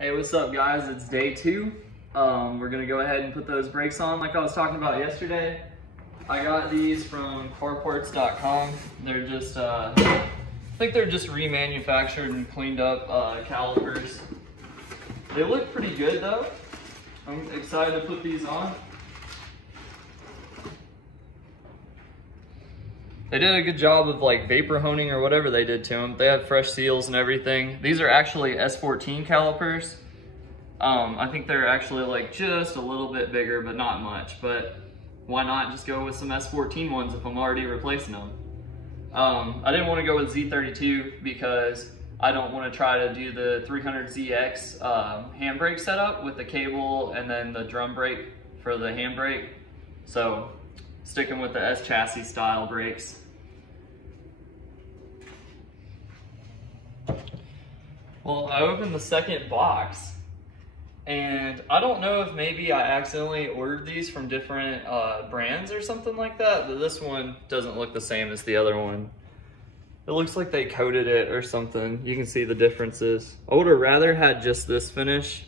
Hey, what's up guys? It's day 2. We're gonna go ahead and put those brakes on like I was talking about yesterday. I got these from carparts.com. They're just, I think they're just remanufactured and cleaned up calipers. They look pretty good though. I'm excited to put these on. They did a good job of like vapor honing or whatever they did to them. They have fresh seals and everything. These are actually S14 calipers. I think they're actually like just a little bit bigger, but not much. But why not just go with some S14 ones if I'm already replacing them? I didn't want to go with Z32 because I don't want to try to do the 300ZX handbrake setup with the cable and then the drum brake for the handbrake. So sticking with the S chassis style brakes. Well, I opened the second box and I don't know if maybe I accidentally ordered these from different brands or something like that, but this one doesn't look the same as the other one. It looks like they coated it or something. You can see the differences. I would have rather had just this finish.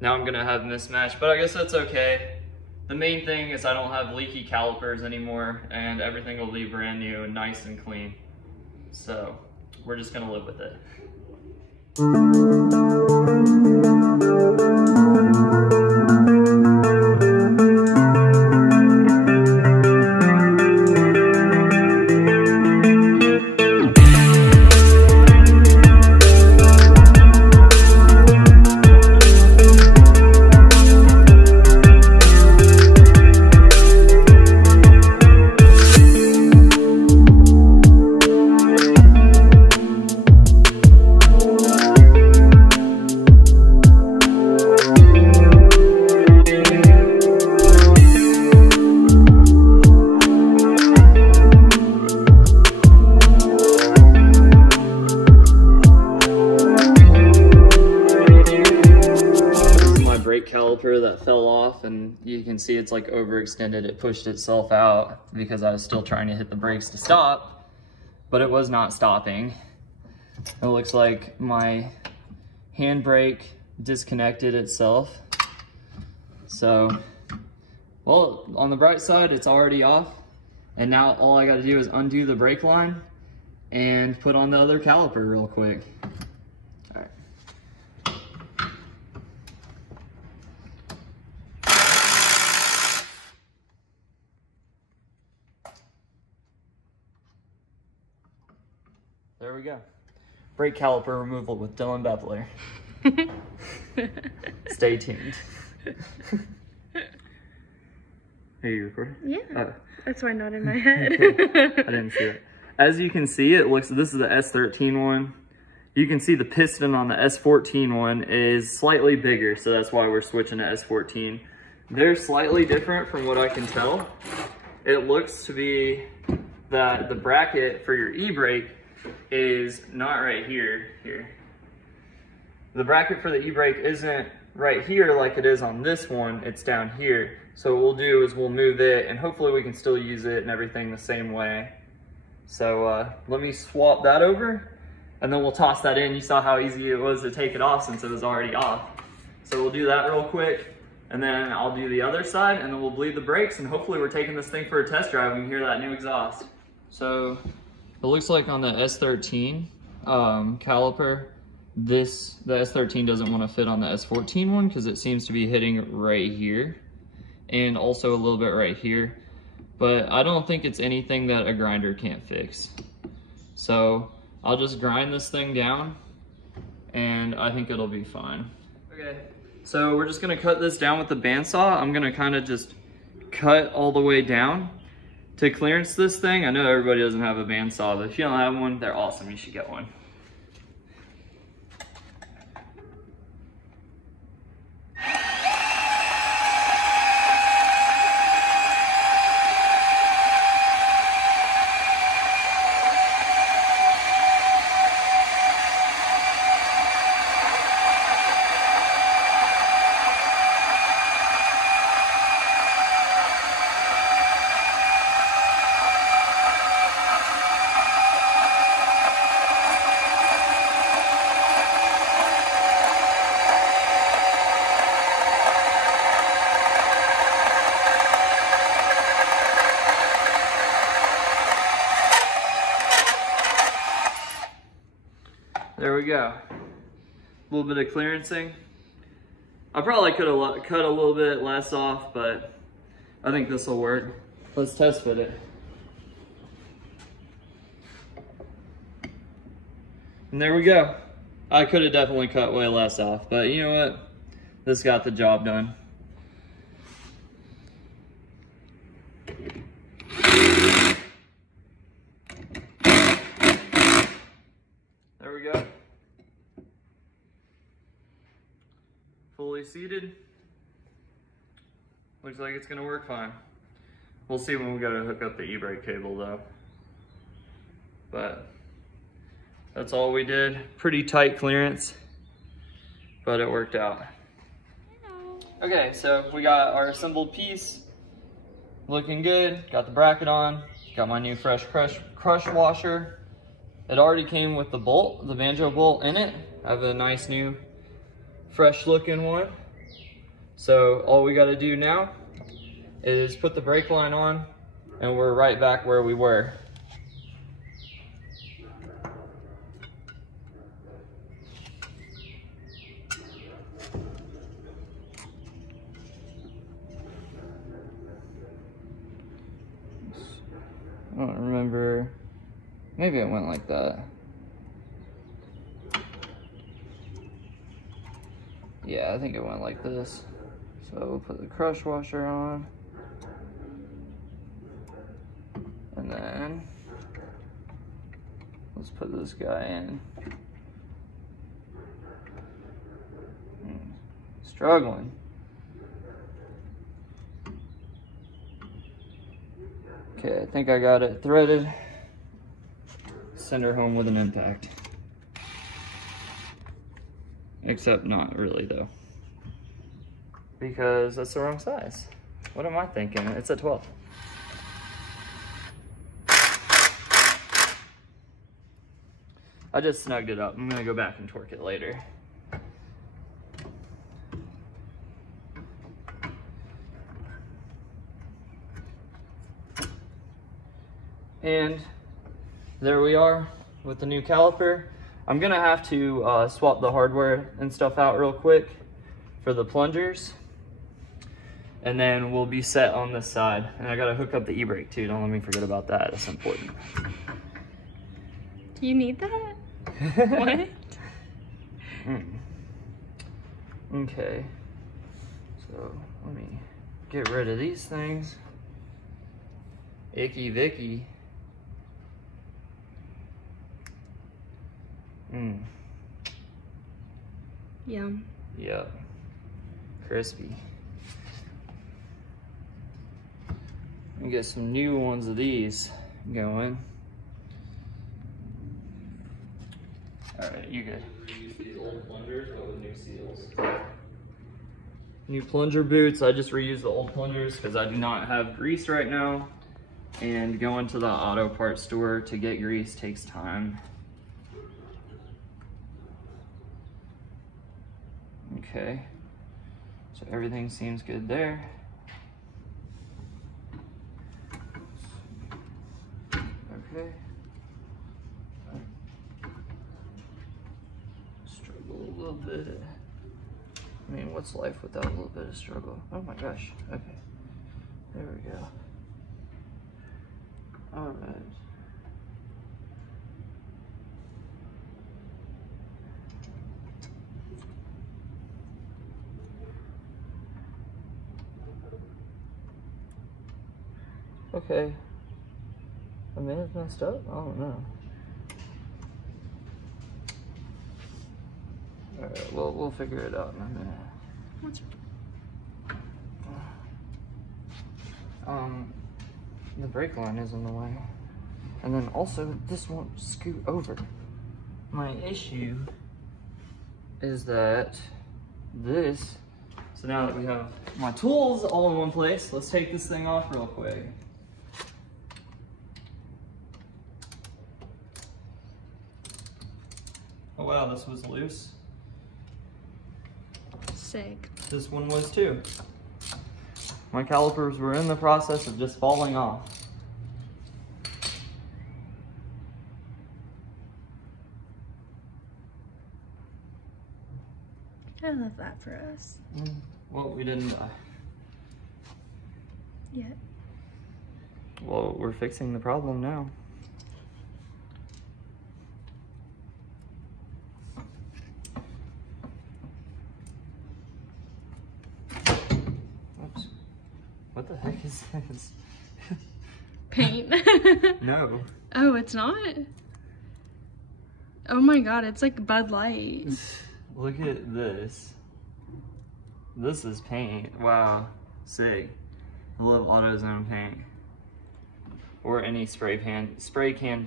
Now I'm gonna have mismatch, but I guess that's okay. The main thing is I don't have leaky calipers anymore and everything will be brand new and nice and clean. So we're just gonna live with it. Caliper that fell off, and you can see it's like overextended. It pushed itself out because I was still trying to hit the brakes to stop, but it was not stopping. It looks like my handbrake disconnected itself. So, well, on the bright side, it's already off, and now all I got to do is undo the brake line and put on the other caliper real quick. There we go. Brake caliper removal with Dylan Bepler. Stay tuned. Are you recording? Yeah. Oh. That's why not in my head. I didn't see it. As you can see, it looks, this is the S13 one. You can see the piston on the S14 one is slightly bigger, so that's why we're switching to S14. They're slightly different from what I can tell. It looks to be that the bracket for your e-brake is not right here. The bracket for the e-brake isn't right here like it is on this one, it's down here. So what we'll do is we'll move it and hopefully we can still use it and everything the same way. So let me swap that over and then we'll toss that in. You saw how easy it was to take it off since it was already off. So we'll do that real quick and then I'll do the other side and then we'll bleed the brakes and hopefully we're taking this thing for a test drive and we can hear that new exhaust. So it looks like on the S13 caliper, the S13 doesn't want to fit on the S14 one because it seems to be hitting right here and also a little bit right here. But I don't think it's anything that a grinder can't fix. So I'll just grind this thing down and I think it'll be fine. Okay, so we're just gonna cut this down with the bandsaw. I'm gonna kind of just cut all the way down to clearance this thing. I know everybody doesn't have a bandsaw, but if you don't have one, they're awesome. You should get one. A little bit of clearancing. I probably could have cut a little bit less off, but I think this will work. Let's test fit it. And there we go. I could have definitely cut way less off, but you know what? This got the job done. There we go. Fully seated. Looks like it's gonna work fine. We'll see when we go to hook up the e-brake cable though. But that's all we did. Pretty tight clearance, but it worked out. Okay, so we got our assembled piece. Looking good. Got the bracket on. Got my new fresh crush washer. It already came with the bolt, the banjo bolt in it. I have a nice new fresh looking one. So all we got to do now is put the brake line on and we're right back where we were. I don't remember. Maybe it went like that. Yeah, I think it went like this. So we'll put the crush washer on. And then let's put this guy in. Struggling. Okay, I think I got it threaded. Send her home with an impact. Except not really though. Because that's the wrong size. What am I thinking? It's a 12. I just snugged it up. I'm gonna go back and torque it later. And there we are with the new caliper. I'm gonna have to swap the hardware and stuff out real quick for the plungers. And then we'll be set on this side. And I gotta hook up the e-brake too. Don't let me forget about that, that's important. Do you need that? What? Okay, so let me get rid of these things. Icky Vicky. Yum. Yep. Crispy. Let me get some new ones of these going. Alright, you good. Reuse these old plungers, but with new seals. New plunger boots. I just reuse the old plungers because I do not have grease right now. And going to the auto parts store to get grease takes time. Okay, so everything seems good there. Okay. Struggle a little bit. I mean, what's life without a little bit of struggle? Oh my gosh, okay. There we go. All right. Okay. I mean, it's messed up? I don't know. Alright, well, we'll figure it out in a minute. What's the brake line is in the way. And then also, this won't scoot over. My issue is that this, so now that we have my tools all in one place, let's take this thing off real quick. Oh wow, this was loose. sick? This one was too. My calipers were in the process of just falling off. I love that for us. Well, we didn't die. Yet. Well, we're fixing the problem now. Oops. What the heck is this? Paint. No. Oh, it's not? Oh my god, it's like Bud Light. Look at this. This is paint. Wow. Sick. I love AutoZone paint. Or any spray can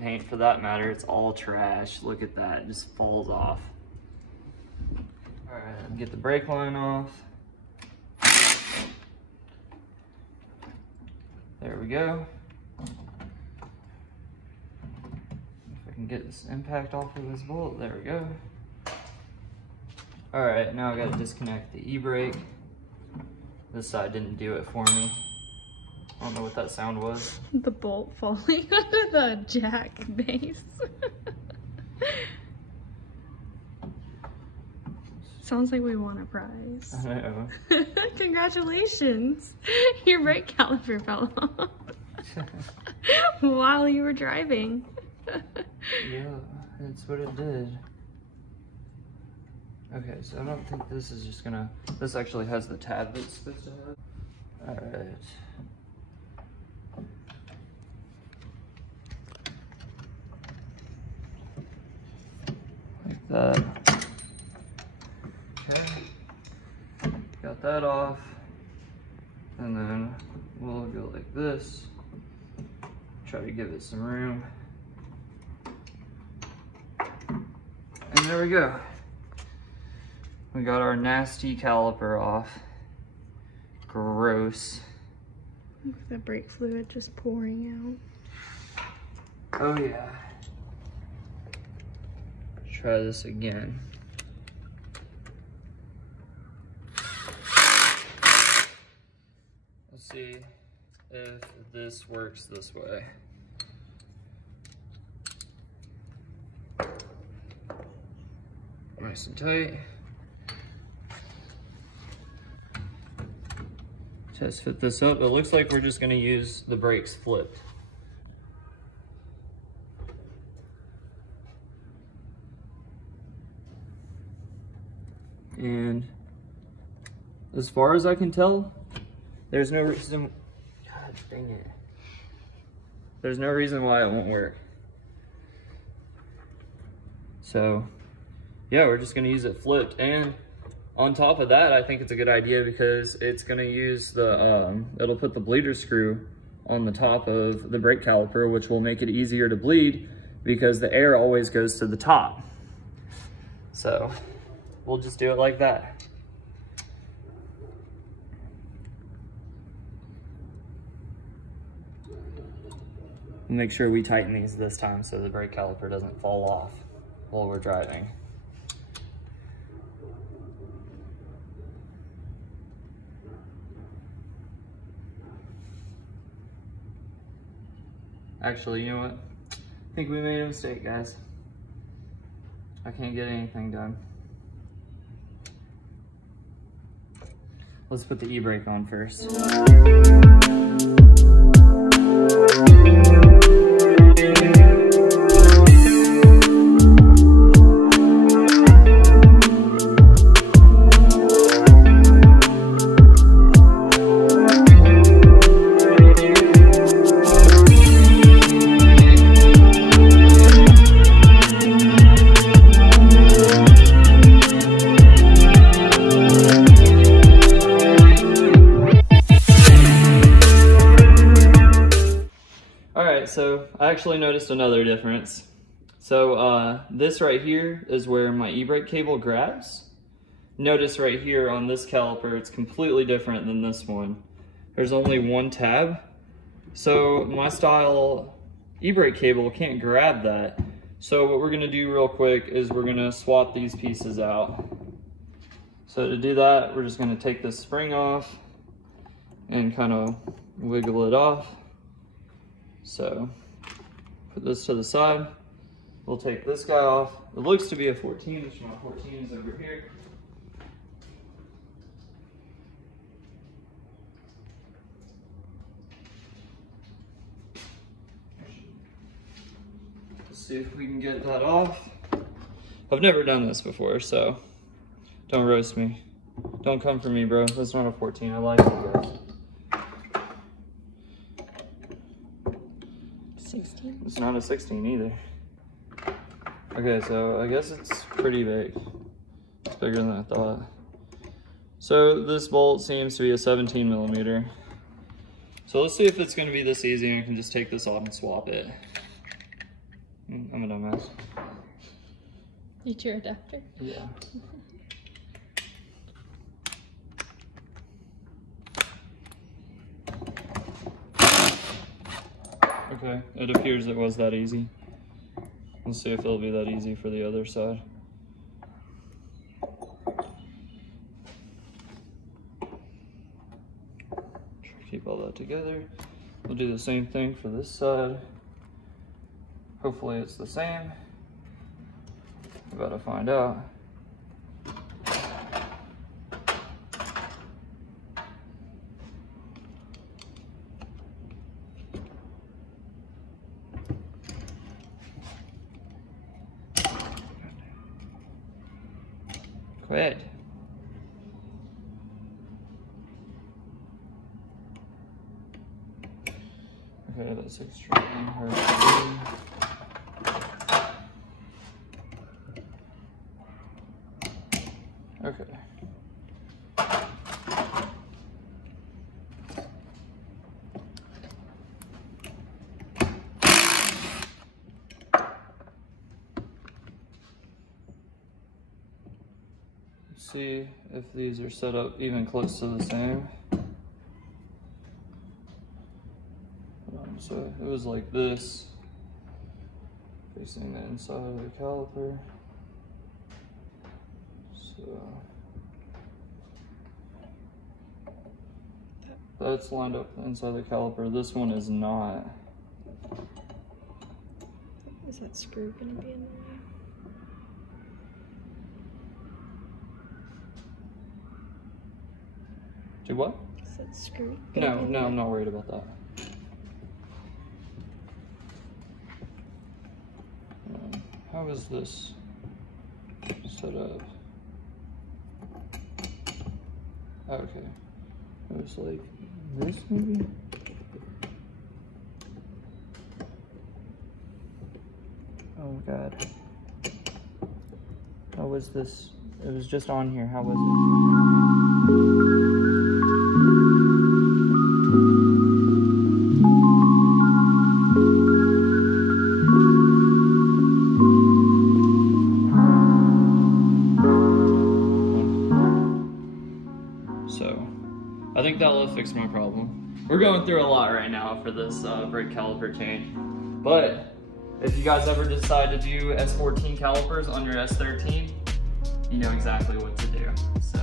paint for that matter. It's all trash. Look at that. It just falls off. Alright, get the brake line off. There we go. If I can get this impact off of this bolt, there we go. Alright, now I gotta disconnect the e-brake. This side didn't do it for me. I don't know what that sound was. The bolt falling under the jack base. Sounds like we won a prize. I know. Congratulations! Your brake caliper fell off while you were driving. Yeah, that's what it did. Okay, so I don't think this is just gonna... This actually has the tab that it's supposed to have. Alright. Like that. Okay. Got that off. And then we'll go like this. Try to give it some room. And there we go. We got our nasty caliper off. Gross. Look, the brake fluid just pouring out. Oh yeah. Let's try this again. Let's see if this works this way. Nice and tight. Test fit this up. It looks like we're just gonna use the brakes flipped. And as far as I can tell, there's no reason, God dang it. There's no reason why it won't work. So yeah, we're just gonna use it flipped. And on top of that, I think it's a good idea because it's gonna use the, it'll put the bleeder screw on the top of the brake caliper, which will make it easier to bleed because the air always goes to the top. So we'll just do it like that. Make sure we tighten these this time so the brake caliper doesn't fall off while we're driving. Actually, you know what? I think we made a mistake, guys. I can't get anything done. Let's put the e-brake on first. So I actually noticed another difference. So this right here is where my e-brake cable grabs. Notice right here on this caliper, it's completely different than this one. There's only one tab. So my style e-brake cable can't grab that. So what we're gonna do real quick is we're gonna swap these pieces out. So to do that, we're just gonna take this spring off and kind of wiggle it off. So put this to the side. We'll take this guy off. It looks to be a 14, which my 14 is over here. see if we can get that off. I've never done this before, so don't roast me. Don't come for me, bro. That's not a 14. I like you guys. 16. It's not a 16 either. Okay, so I guess it's pretty big. It's bigger than I thought. So this bolt seems to be a 17 millimeter. So let's see if it's gonna be this easy and I can just take this off and swap it. I'm a dumbass. Eat your adapter? Yeah. Okay, it appears it was that easy. Let's see if it'll be that easy for the other side. Try to keep all that together. We'll do the same thing for this side. Hopefully it's the same. We're about to find out. Quit. Okay, that's extremely hard. Okay. Let's see if these are set up even close to the same. So it was like this, facing the inside of the caliper. So that's lined up inside the caliper. This one is not. Is that screw gonna be in the way? Do what? Is that screw? No, I'm not worried about that. How is this set up? Okay. It was like this maybe? Oh God. How was this? It was just on here. How was it? I think that'll fix my problem. We're going through a lot right now for this brake caliper change. But if you guys ever decide to do S14 calipers on your S13, you know exactly what to do. So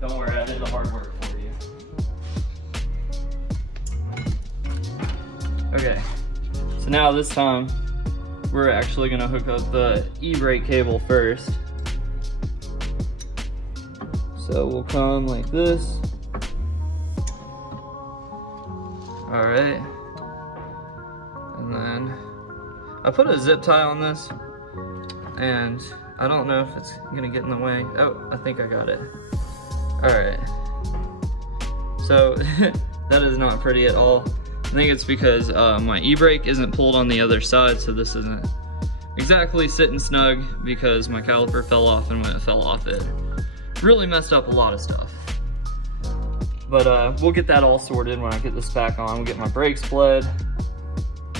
don't worry, I did the hard work for you. Okay, so now this time we're actually gonna hook up the e-brake cable first. So we'll come like this. All right, and then I put a zip tie on this, and I don't know if it's gonna get in the way. Oh, I think I got it. All right, so that is not pretty at all. I think it's because my e-brake isn't pulled on the other side, so this isn't exactly sitting snug because my caliper fell off, and when it fell off, it really messed up a lot of stuff. But we'll get that all sorted when I get this back on. We'll get my brakes bled,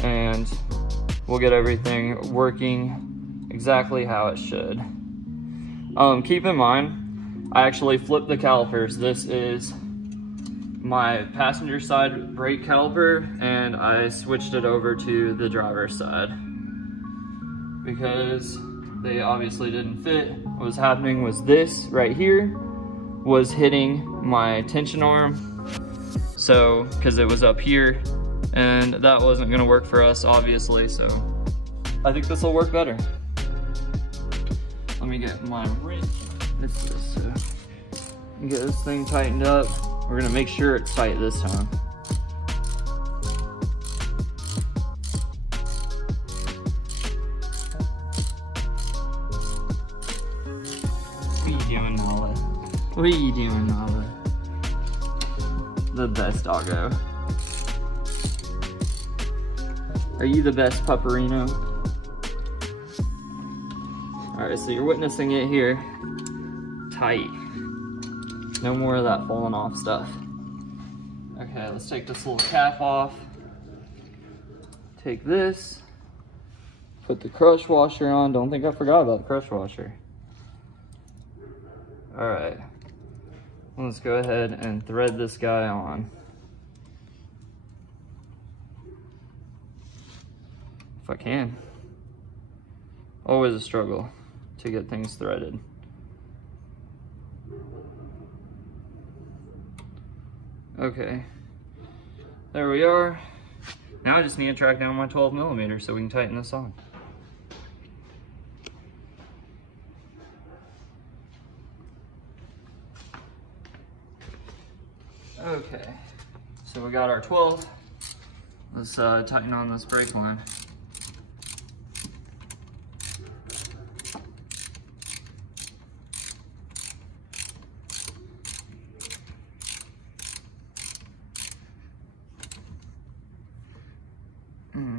and we'll get everything working exactly how it should. Keep in mind, I actually flipped the calipers. This is my passenger side brake caliper, and I switched it over to the driver's side because they obviously didn't fit. What was happening was this right here was hitting my tension arm, so because it was up here, and that wasn't gonna work for us obviously, so I think this will work better. Let me get my wrench. Get this thing tightened up. We're gonna make sure it's tight this time. doing, Nala? What are you doing, Nala? The best doggo. Are you the best pupperino? Alright, so you're witnessing it here. Tight. No more of that falling off stuff. Okay, let's take this little cap off. Take this. Put the crush washer on. Don't think I forgot about the crush washer. Alright. Let's go ahead and thread this guy on. If I can. Always a struggle to get things threaded. Okay, there we are. Now I just need to track down my 12mm so we can tighten this on. Okay, so we got our 12. Let's tighten on this brake line.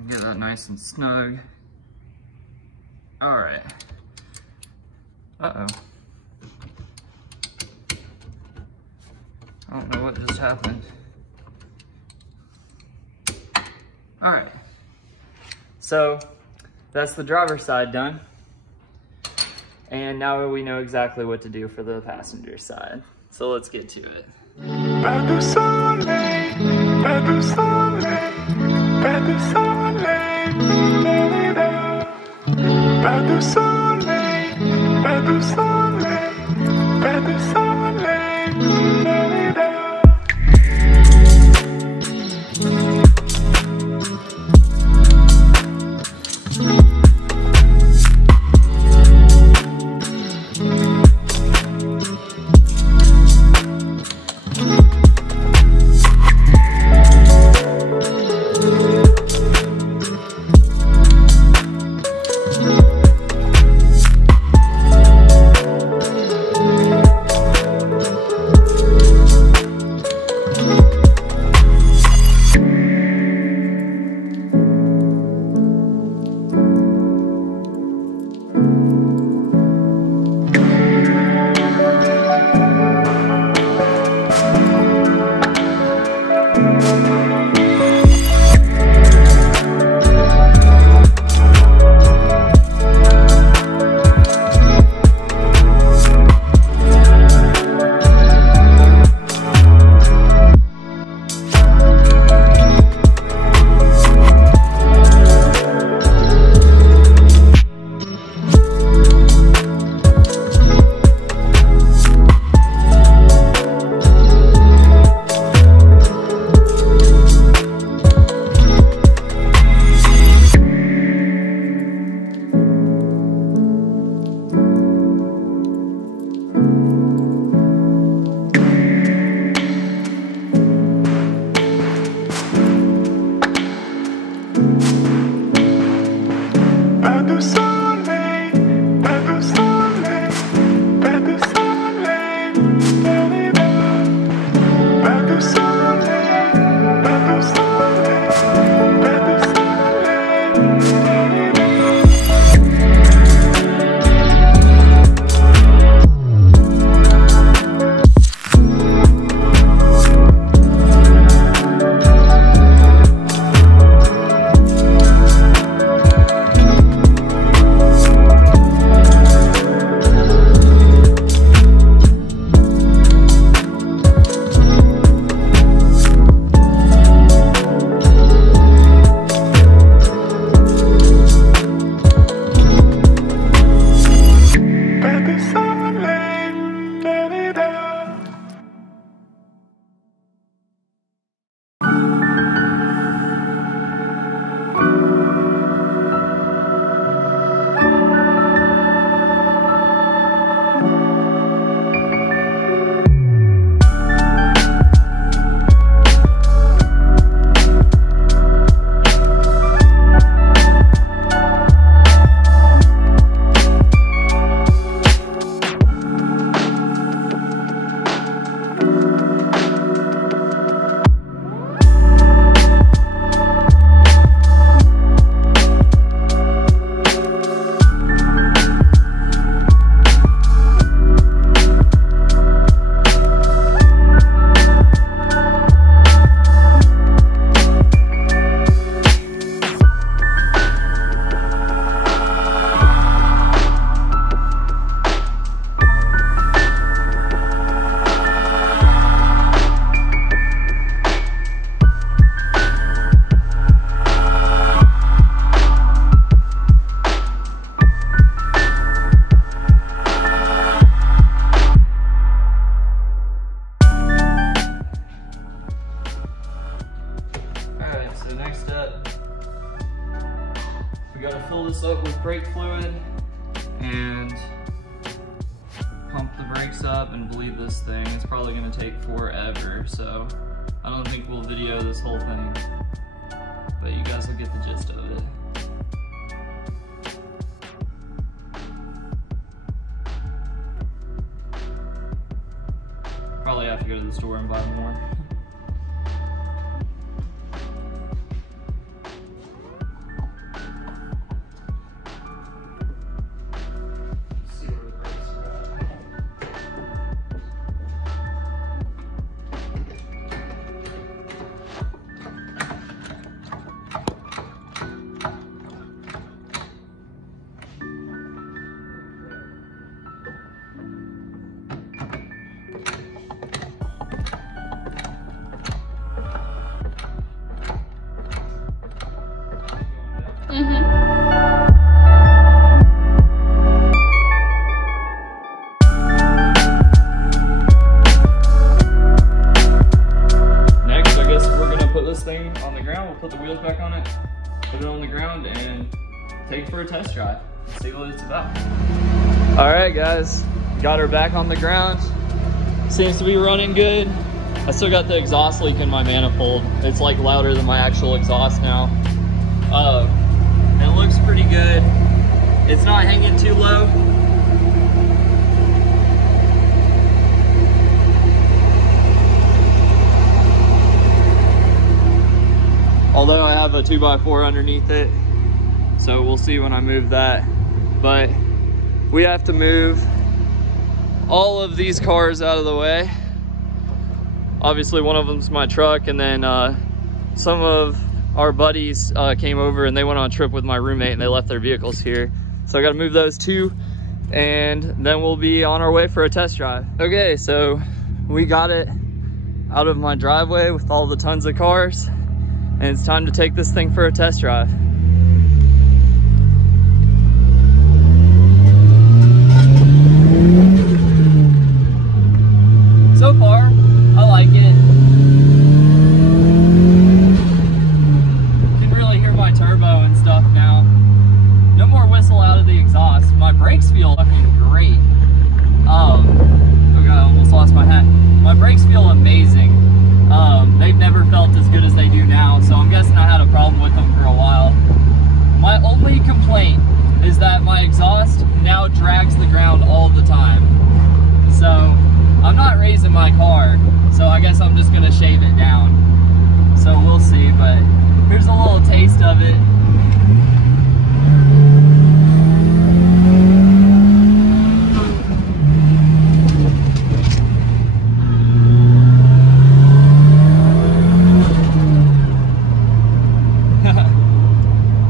Get that nice and snug. All right. Uh-oh. I don't know what just happened. All right. So that's the driver's side done. And now we know exactly what to do for the passenger side. So let's get to it. up and bleed this thing. It's probably gonna take forever, so I don't think we'll video this whole thing, but you guys will get the gist of it. Probably have to go to the store and buy more. Next, I guess we're gonna put this thing on the ground. We'll put the wheels back on it, put it on the ground, and take it for a test drive. See what it's about. All right, guys, got her back on the ground. Seems to be running good. I still got the exhaust leak in my manifold. It's like louder than my actual exhaust now. It looks pretty good. It's not hanging too low. Although I have a 2x4 underneath it, so we'll see when I move that. But we have to move all of these cars out of the way. Obviously one of them's my truck, and then some of our buddies came over and they went on a trip with my roommate and they left their vehicles here. So I gotta move those two, and then we'll be on our way for a test drive. Okay, so we got it out of my driveway with all the tons of cars, and it's time to take this thing for a test drive. So far, I like it. You can really hear my turbo and stuff now. No more whistle out of the exhaust. My brakes feel fucking great. Oh god, I almost lost my hat. My brakes feel amazing. They've never felt as good as they do now, so I'm guessing I had a problem with them for a while. My only complaint is that my exhaust now drags the ground all the time. So I'm not raising my car, so I guess I'm just gonna shave it down. So we'll see, but here's a little taste of it.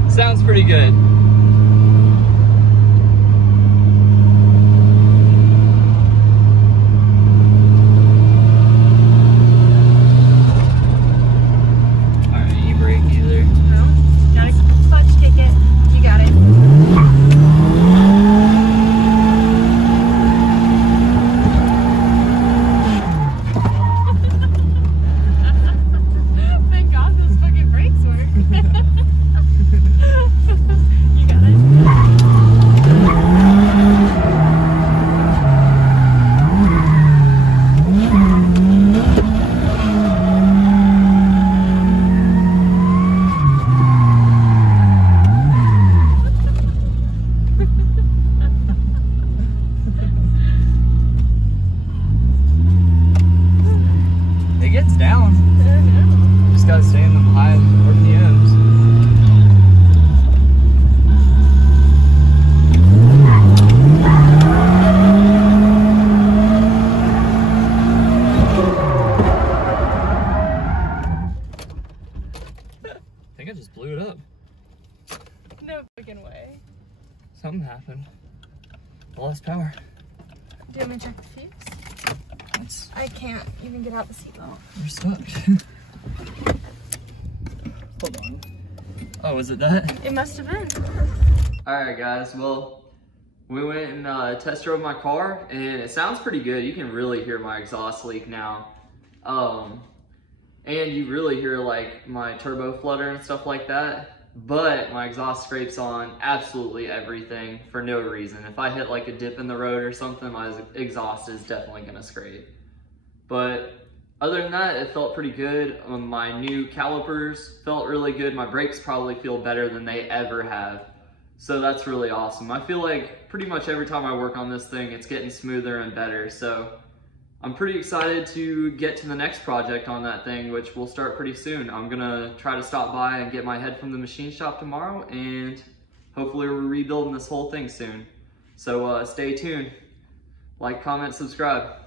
Sounds pretty good. Something happened. I lost power. Do you want me to check the fuse? I can't even get out the seatbelt. You're stuck. Hold on. Oh, is it that? It must have been. Alright guys, well, we went and test drove my car, and it sounds pretty good. You can really hear my exhaust leak now. And you really hear like my turbo flutter and stuff like that. but my exhaust scrapes on absolutely everything for no reason. If I hit like a dip in the road or something, my exhaust is definitely gonna scrape. But other than that, it felt pretty good. My new calipers felt really good. My brakes probably feel better than they ever have. So that's really awesome. I feel like pretty much every time I work on this thing, it's getting smoother and better. So I'm pretty excited to get to the next project on that thing, which will start pretty soon. I'm gonna try to stop by and get my head from the machine shop tomorrow, and hopefully we're rebuilding this whole thing soon. So stay tuned. Like, comment, subscribe.